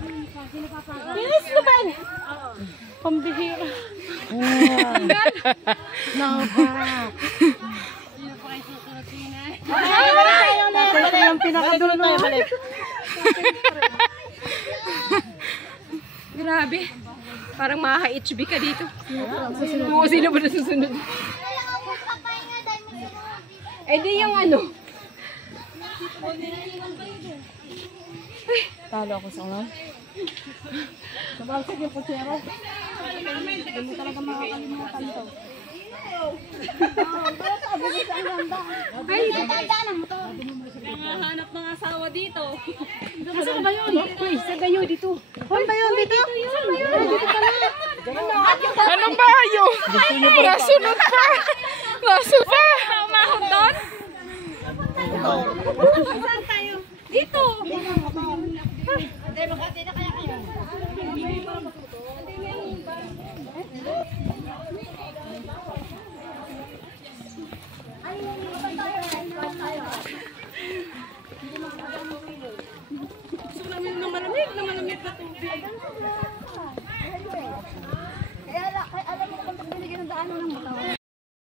Bilis naman! Pambihira. Napa. Ito yung pinakadulo. Grabe. Parang maha-HB ka dito. Oo, sino ba nasusunod? Eh di yung ano. Talo ako sa nga. Sabagsak yung kutsero. Hindi mo talaga makakalimutan to. Ay, tandaan mo to. Nangahanap ng asawa dito. Saan ba yun? Uy, sa gayo dito. Saan ba yun dito? Saan ba yun? Dito ka na. Anong bayo? Nasunod pa! Nasunod pa! Umahon doon? Saan tayo? Dito! Gusto namin ng malamig na tubig. Kaya alam mo kung binigyan ng daanan ng motor.